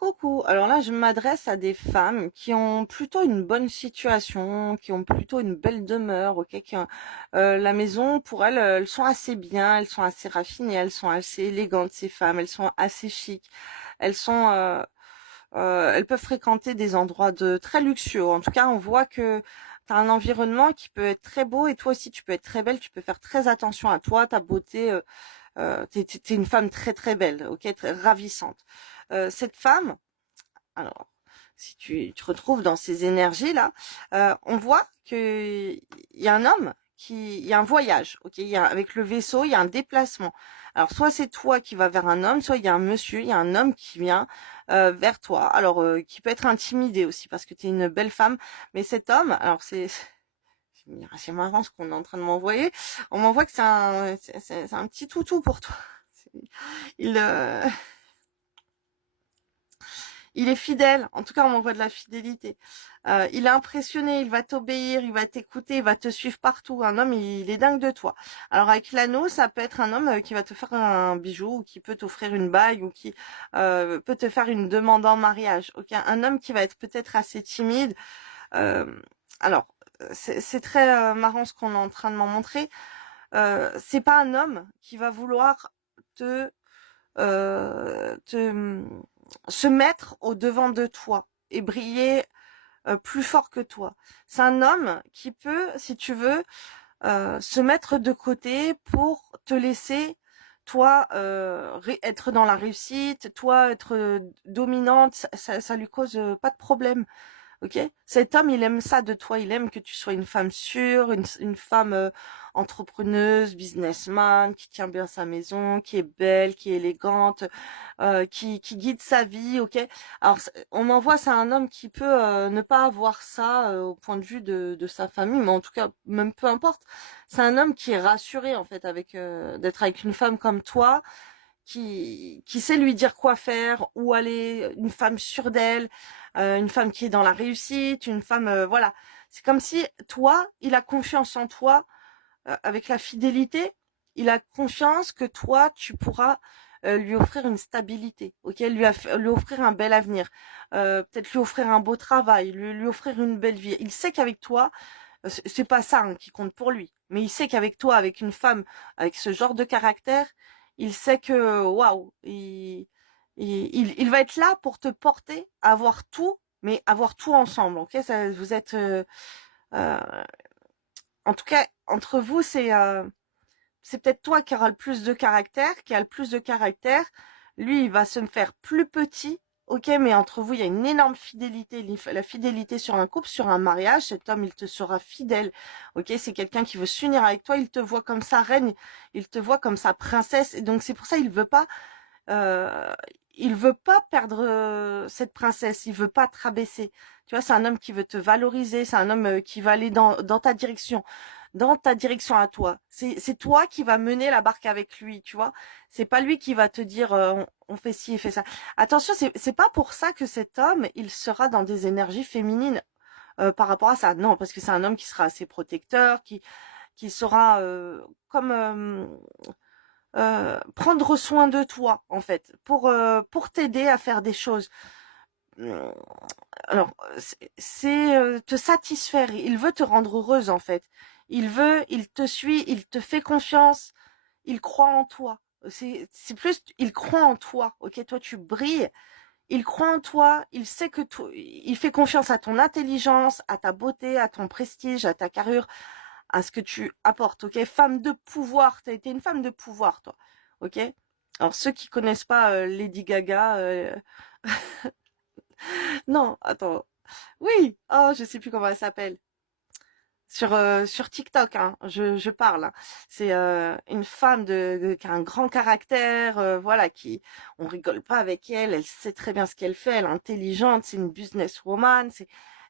Coucou, alors là je m'adresse à des femmes qui ont plutôt une bonne situation, qui ont plutôt une belle demeure, ok, la maison pour elles, elles sont assez bien, elles sont assez raffinées, elles sont assez élégantes ces femmes, elles sont assez chics, elles sont, elles peuvent fréquenter des endroits de très luxueux. En tout cas, on voit que tu as un environnement qui peut être très beau et toi aussi tu peux être très belle, tu peux faire très attention à toi, ta beauté. T'es une femme très très belle, ok, très ravissante. Cette femme, alors, si tu te retrouves dans ces énergies-là, on voit que il y a un homme il y a un voyage, ok, avec le vaisseau, il y a un déplacement. Alors, soit c'est toi qui vas vers un homme, soit il y a un monsieur, il y a un homme qui vient vers toi. Alors, qui peut être intimidé aussi parce que tu es une belle femme, mais cet homme, alors c'est marrant ce qu'on est en train de m'envoyer. On m'envoie que c'est un petit toutou pour toi. Il, euh, il est fidèle. En tout cas, on m'envoie de la fidélité. Il est impressionné. Il va t'obéir. Il va t'écouter. Il va te suivre partout. Un homme, il est dingue de toi. Alors avec l'anneau, ça peut être un homme qui va te faire un bijou ou qui peut t'offrir une bague ou qui peut te faire une demande en mariage. Ok, un homme qui va être peut-être assez timide. Euh, alors, c'est très marrant ce qu'on est en train de m'en montrer. C'est pas un homme qui va vouloir te te se mettre au devant de toi et briller plus fort que toi. C'est un homme qui peut, si tu veux, se mettre de côté pour te laisser toi être dans la réussite, toi être dominante, ça lui cause pas de problème. Ok, cet homme, il aime ça de toi. Il aime que tu sois une femme sûre, une femme entrepreneuse, businessman, qui tient bien sa maison, qui est belle, qui est élégante, qui guide sa vie. Ok. Alors, on m'envoie, c'est un homme qui peut ne pas avoir ça au point de vue de sa famille, mais en tout cas, même peu importe. C'est un homme qui est rassuré en fait avec d'être avec une femme comme toi qui sait lui dire quoi faire, où aller, une femme sûre d'elle, une femme qui est dans la réussite, une femme, voilà. C'est comme si toi, il a confiance en toi avec la fidélité. Il a confiance que toi, tu pourras lui offrir une stabilité, ok, lui offrir un bel avenir, peut-être lui offrir un beau travail, lui offrir une belle vie. Il sait qu'avec toi, c'est pas ça hein, qui compte pour lui. Mais il sait qu'avec toi, avec une femme, avec ce genre de caractère, il sait que waouh, il va être là pour te porter à avoir tout, mais avoir tout ensemble. Ok, ça, vous êtes, euh, en tout cas, entre vous, c'est peut-être toi qui aura le plus de caractère, qui a le plus de caractère. Lui, il va se faire plus petit. Ok, mais entre vous, il y a une énorme fidélité. La fidélité sur un couple, sur un mariage. Cet homme, il te sera fidèle. Ok, c'est quelqu'un qui veut s'unir avec toi. Il te voit comme sa reine. Il te voit comme sa princesse. Et donc, c'est pour ça, euh, il veut pas perdre cette princesse. Il veut pas te rabaisser. Tu vois, c'est un homme qui veut te valoriser. C'est un homme qui va aller dans ta direction à toi. C'est toi qui va mener la barque avec lui, tu vois. C'est pas lui qui va te dire on fait ci et fait ça. Attention, c'est pas pour ça que cet homme il sera dans des énergies féminines par rapport à ça. Non, parce que c'est un homme qui sera assez protecteur, qui saura comme prendre soin de toi en fait pour t'aider à faire des choses. Euh, Alors, c'est te satisfaire. Il veut te rendre heureuse en fait. Il te suit, il te fait confiance, il croit en toi. C'est plus, il croit en toi. Ok, toi tu brilles. Il croit en toi. Il sait que il fait confiance à ton intelligence, à ta beauté, à ton prestige, à ta carrure, à ce que tu apportes. Ok, femme de pouvoir. T'as été une femme de pouvoir, toi. Ok. Alors ceux qui connaissent pas Lady Gaga, non, attends. Oui, oh, je sais plus comment elle s'appelle. Sur TikTok, hein, je parle. Hein. C'est une femme qui a un grand caractère, voilà, on rigole pas avec elle, elle sait très bien ce qu'elle fait, elle est intelligente, c'est une businesswoman,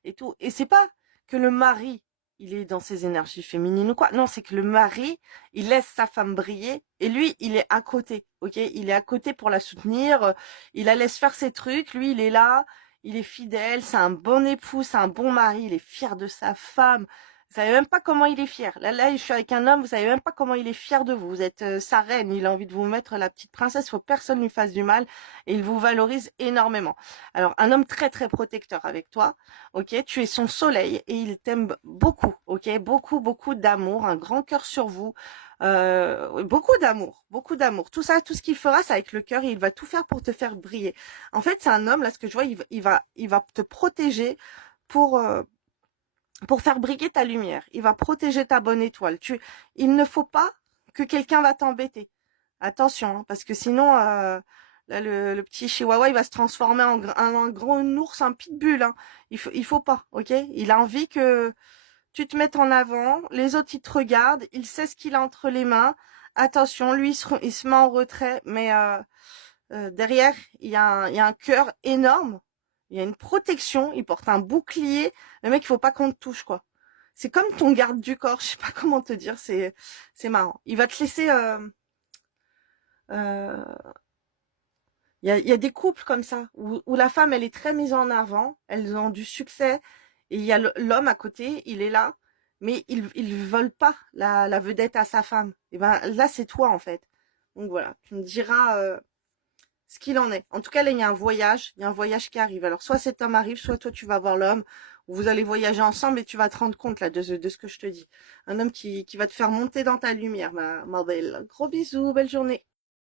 et tout. Et c'est pas que le mari, il est dans ses énergies féminines ou quoi. Non, c'est que le mari, il laisse sa femme briller et lui, il est à côté, ok? Il est à côté pour la soutenir, il la laisse faire ses trucs, lui, il est là, il est fidèle, c'est un bon époux, c'est un bon mari, il est fier de sa femme Vous savez même pas comment il est fier. Là, je suis avec un homme, vous savez même pas comment il est fier de vous. Vous êtes sa reine, il a envie de vous mettre la petite princesse, faut que personne lui fasse du mal et il vous valorise énormément. Alors, un homme très très protecteur avec toi, ok, tu es son soleil et il t'aime beaucoup, ok, beaucoup beaucoup d'amour, un grand cœur sur vous, beaucoup d'amour, beaucoup d'amour. Tout ça, tout ce qu'il fera, c'est avec le cœur et il va tout faire pour te faire briller. En fait, c'est un homme, là, ce que je vois, il va te protéger pour, euh, pour faire briller ta lumière. Il va protéger ta bonne étoile. Il ne faut pas que quelqu'un va t'embêter. Attention, hein, parce que sinon, là, le petit chihuahua, il va se transformer en un grand ours, un pitbull. Hein. Il faut pas, ok? Il a envie que tu te mettes en avant. Les autres, ils te regardent. Il sait ce qu'il a entre les mains. Attention, lui, il se met en retrait, mais derrière, il y a un cœur énorme. Il y a une protection. Il porte un bouclier. Le mec, il faut pas qu'on te touche, quoi. C'est comme ton garde du corps. Je sais pas comment te dire. C'est marrant. Il va te laisser. Euh, il y a des couples comme ça où la femme, elle est très mise en avant. Elles ont du succès. Et il y a l'homme à côté. Il est là, mais il vole pas la vedette à sa femme. Et ben là, c'est toi en fait. Donc voilà. Tu me diras. Ce qu'il en est. En tout cas, là, il y a un voyage qui arrive. Alors, soit cet homme arrive, soit toi, tu vas voir l'homme, ou vous allez voyager ensemble et tu vas te rendre compte, là, de ce que je te dis. Un homme qui va te faire monter dans ta lumière, ma belle. Gros bisous, belle journée.